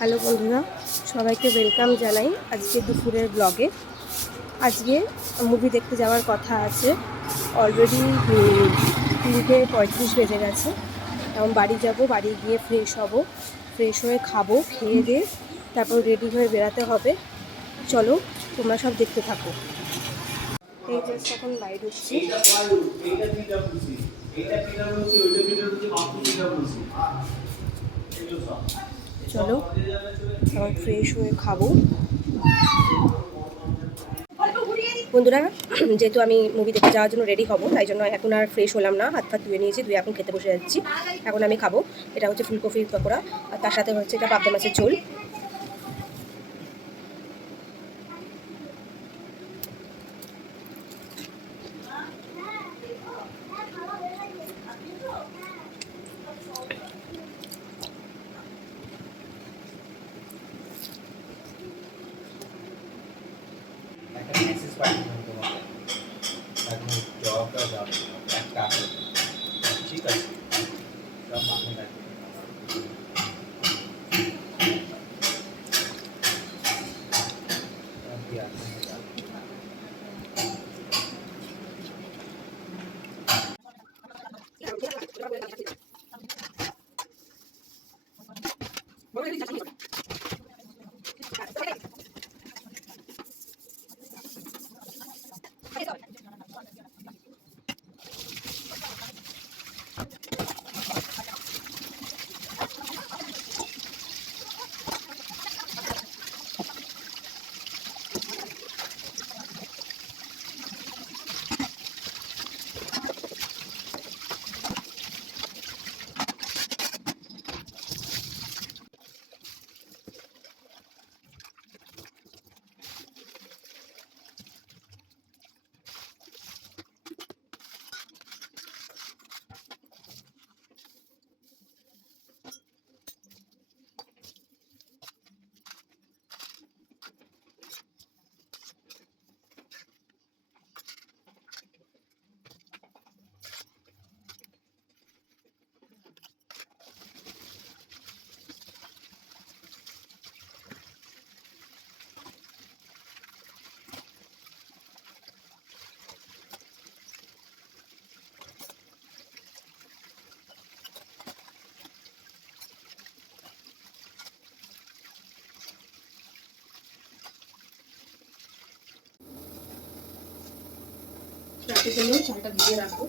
Hello বন্ধুরা, সবাইকে welcome জানাই আজকে দুপুরের ব্লগে। আজকে মুভি দেখতে যাওয়ার কথা আছে। অলরেডি 3:35 বেজে গেছে। এখন বাড়ি যাব, বাড়ি গিয়ে ফ্রেশ হব, ফ্রেশ হয়ে খাবো, খেয়ে দিয়ে তারপর রেডি হয়ে বেরাতে হবে। চলো তোমরা সব দেখতে থাকো। এই জাস্ট এখন বাইরে ঢুকছি। চলো এখন ফ্রেশ হয়ে খাবো। বন্ধুরা, যেহেতু আমি মুভি দেখতে যাওয়ার জন্য রেডি হব, তাই জন্য এখন আর ফ্রেশ হলাম না, হাত ফাত ধুয়ে নিয়েছি, ধুয়ে এখন খেতে বসে যাচ্ছি। এখন আমি খাবো, এটা হচ্ছে ফুলকপির পকোড়া, আর তার সাথে হচ্ছে এটা পাবদা মাছের ঝোল। ঠিক আছে, সব মাথায় রাখবে। রাতের জন্য চালটা ভিজিয়ে রাখবো।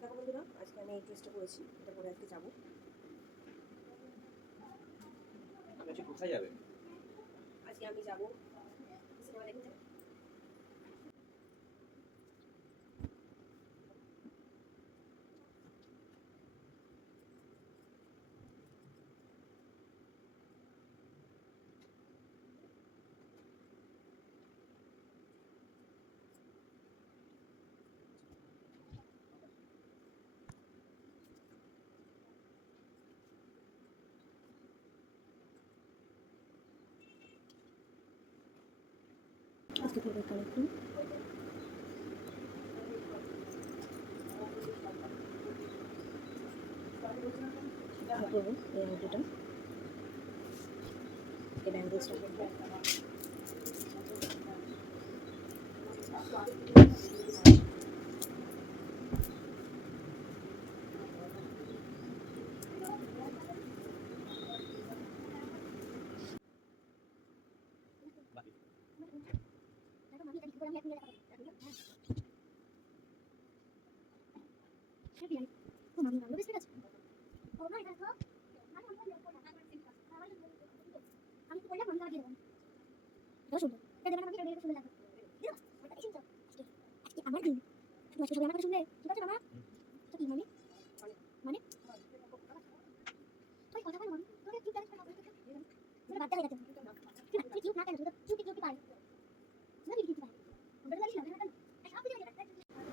দেখো বন্ধুরা, আজকে আমি এই ড্রেসটা পরেছি, এটা পরে আজকে যাবো। কোথায় যাবে? আজকে আমি যাবো সিনেমা দেখতে। আজকে পরে কালেকশন করবো এই আউটটা, এই ব্যাঙ্গলসটা করবো।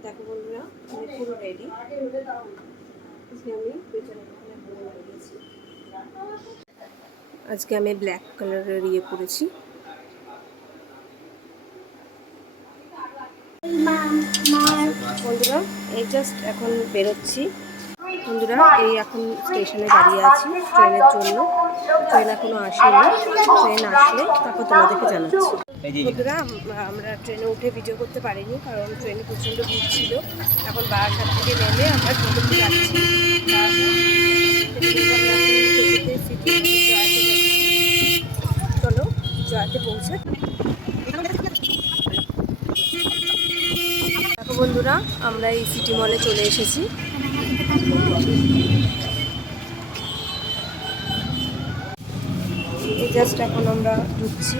দেখো বন্ধুরা, আমি পুরো রেডি। আজকে আমি ব্ল্যাক কালারের ইয়ে পরেছি। বন্ধুরা এই জাস্ট এখন বেরোচ্ছি। বন্ধুরা এই এখন স্টেশনে দাঁড়িয়ে আছি ট্রেনের জন্য। ট্রেন এখনো আসেনি, ট্রেন আসলে তারপর তোমাদেরকে জানাচ্ছি। বন্ধুরা আমরা ট্রেনে উঠে ভিডিও করতে পারিনি, কারণ ট্রেনে প্রচণ্ড ভিড় ছিল। এখন বারাসাত থেকে নেমে আমরা টোটোতে যাচ্ছি। চলো জয়াতে পৌঁছে। দেখো বন্ধুরা, আমরা এই সিটি মলে চলে এসেছি। এই জাস্ট এখন আমরা ঢুকছি।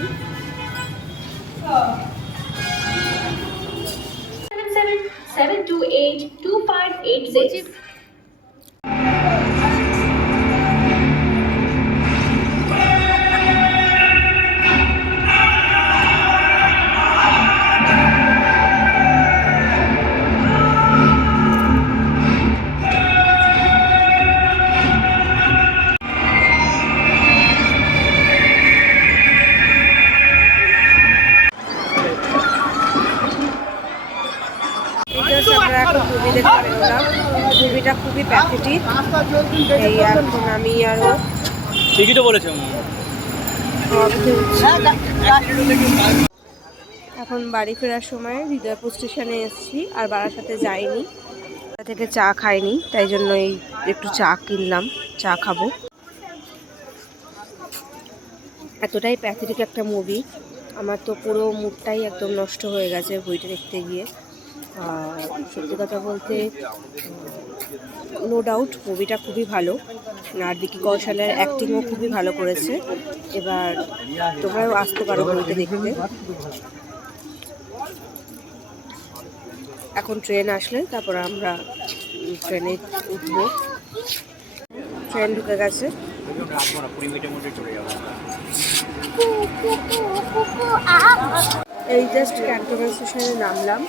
7282586 আমরা এখন মুভি দেখতে পেলাম। মুভিটা খুবই প্যাথেটিক। এই এখন আমি আরো ঠিকই তো বলেছো। এখন বাড়ি ফেরার সময় হৃদয়পুর স্টেশনে এসেছি, আর বারাসাতে যাইনি, থেকে চা খাইনি, তাই জন্য এই একটু চা কিনলাম, চা খাবো। এতটাই প্যাথেটিক একটা মুভি, আমার তো পুরো মুডটাই একদম নষ্ট হয়ে গেছে বইটা দেখতে গিয়ে। আর সত্যি কথা বলতে নো ডাউট মুভিটা খুবই ভালো, আর ভিকি কৌশলের অ্যাক্টিংও খুবই ভালো করেছে। এবার তোমরাও আসতে পারো বইটা দেখতে। এখন ট্রেন আসলে তারপর আমরা ট্রেনে উঠবো। ট্রেন ঢুকে গেছে। এই জাস্ট ক্যান্টনমেন্ট স্টেশনে নামলাম।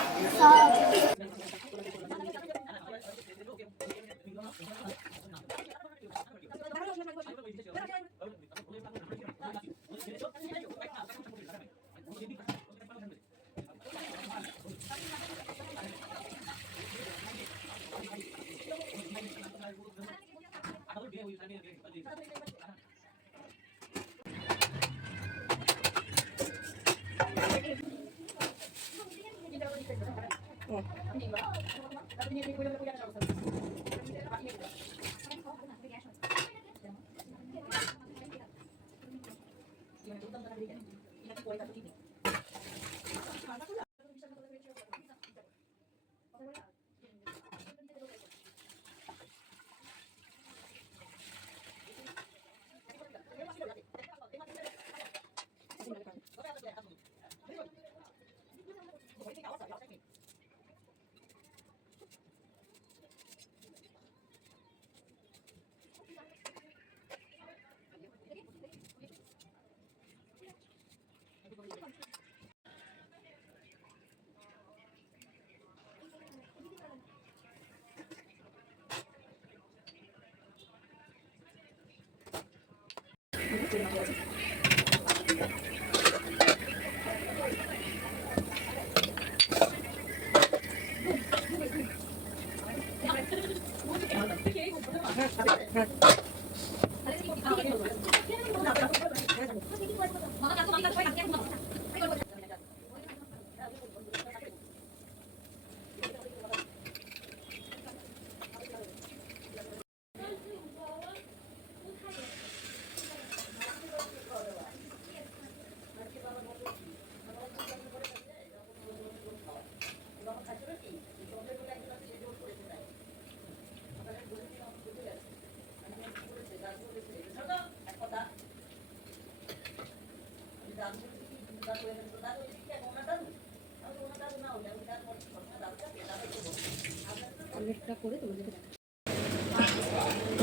অমলেটটা করে তোমাদেরকে দেখাচ্ছি।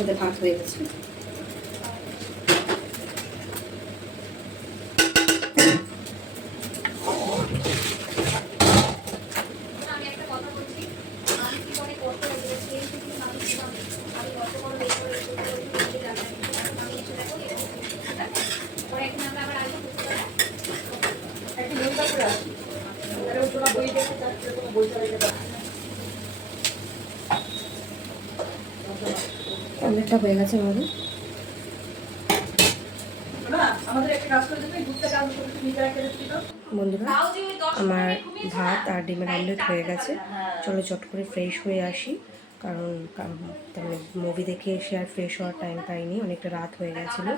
ওদের ভাত হয়ে গেছে। আমি একটা কথা বলছি, আমি কি মনে করতে হবে সেই শুধু আমি কিভাবে আমি গত বড় বের করে আমি এসে দেখো পরে এখন আমরা আবার আসবো বুঝতে পারবো একটা নোটটা করে আসি তাহলে তোরা বই দেখে যাচ্ছে কোনো বই চালিয়ে যাবে অমলেটটা হয়ে গেছে আমাদের। না আমাদের একটা কাজ করে দেবে দুধটা কাজ করতে নিজে রেখে দিতে বন্ধুরা, আমার ভাত আর ডিমের অমলেট হয়ে গেছে। চলো চট করে ফ্রেশ হয়ে আসি, কারণ মুভি দেখে এসে আর ফ্রেশ হওয়ার টাইম পাইনি, অনেকটা রাত হয়ে গেছিলো।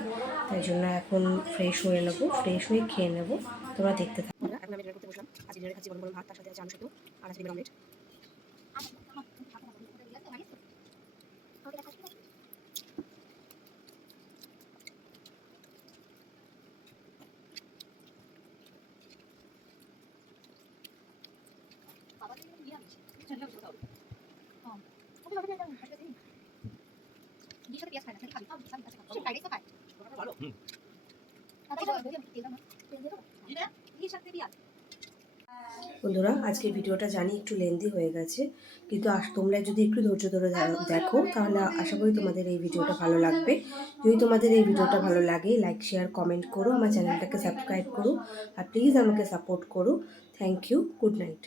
তাই জন্য এখন ফ্রেশ হয়ে নেবো, ফ্রেশ হয়ে খেয়ে নেবো। তোমরা দেখতে থাকো। এখন আমি ডিনার করতে বসলাম। আজ ডিনারে খাচ্ছি গরম গরম ভাত, তার সাথে আছে আলু সেদ্ধ আর আছে ডিমের অমলেট। বন্ধুরা, আজকের ভিডিওটা জানি একটু লেন্দি হয়ে গেছে, কিন্তু তোমরা যদি একটু ধৈর্য ধরে দেখো তাহলে আশা করি তোমাদের এই ভিডিওটা ভালো লাগবে। যদি তোমাদের এই ভিডিওটা ভালো লাগে, লাইক শেয়ার কমেন্ট করো, আমার চ্যানেলটাকে সাবস্ক্রাইব করো আর প্লিজ আমাকে সাপোর্ট করো। Thank you, good night.